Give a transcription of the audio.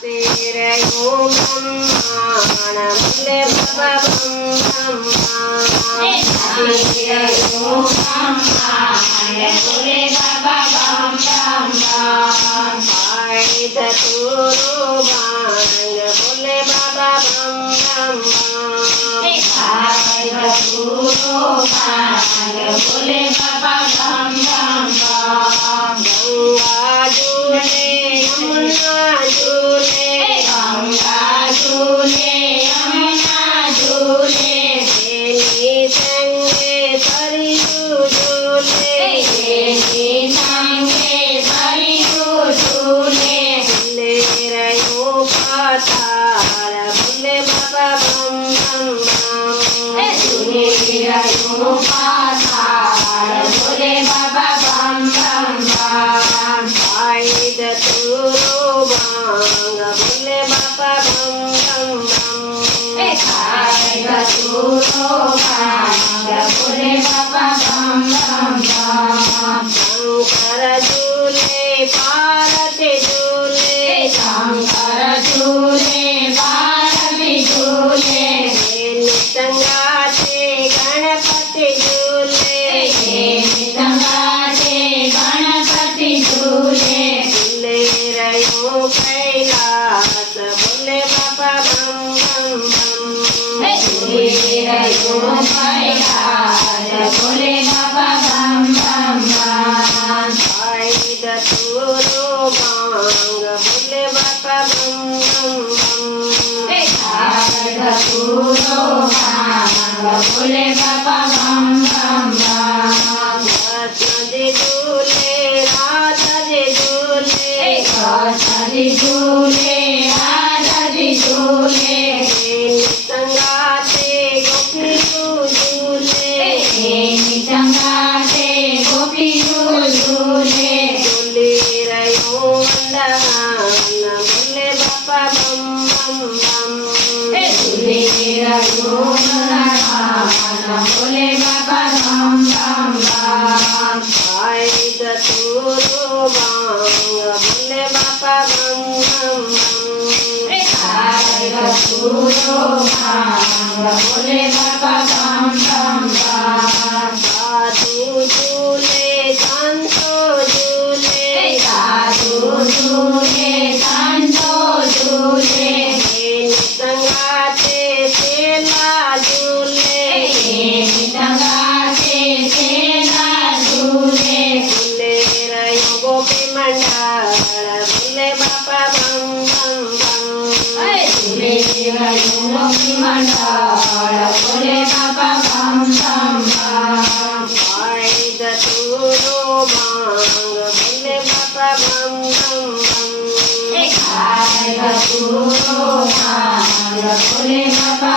तेरे ओम ब्रह्माण बोले बाबा बम ब्रह्मा तेरे ओम ब्रह्माण बोले बाबा बम ब्रह्मा भाई धतूरो भांग बोले बाबा बम ब्रह्मा भाई धतूरो भांग बोले बाबा बम ब्रह्मा गंगा झूले यमुना झूले गंगा झूले यमुना झूले बेनी संगे सरयू झूले बेनी संगे सरयू झूले झूले रयो पाताल बोले बाबा बम बम झूले रयो पाताल बोले बाबा बम बम भाई धतूरो भांग बोले बाबा बम बम भाई धतूरो भांग बोले बाबा बम बम शंकर झूले पार्वती झूले शंकर झूले पार्वती झूले संगाते गणपति झूले संगाते गणपति झूले झूले रयो कैलास बोले बाबा बम बम बम झूले रयो कैलास बोले बाबा बम बम बम भाई धतूरो भांग बोले बाबा बम बम बम भाई धतूरो भांग बोले बाबा बम बम बम कृष्ण जी झूले राधा जी झूले कृष्ण जी झूले राधा जी झूले संगाते गोपी झूले संगाते गोपी झूले झूले रयो वंदना बोले बाबा बम बम बम झूले रयो वंदना बोले बाबा बम बम बम भाई धतूरो भांग बोले बाबा बम बम बम भाई धतूरो भांग बोले बाबा बम बम बम साधु झूले संतो झूले साधु झूले संतो झूले संगाते चेला झूले संगाते चेला झूले झूले रयो गोपी मंडल बोले बाबा बम बम बम झूले रयो गोपी मंडल बोले बाबा बम बम बम भाई धतूरो भांग बोले बाबा बम बम बम भाई धतूरो भांग बोले बाबा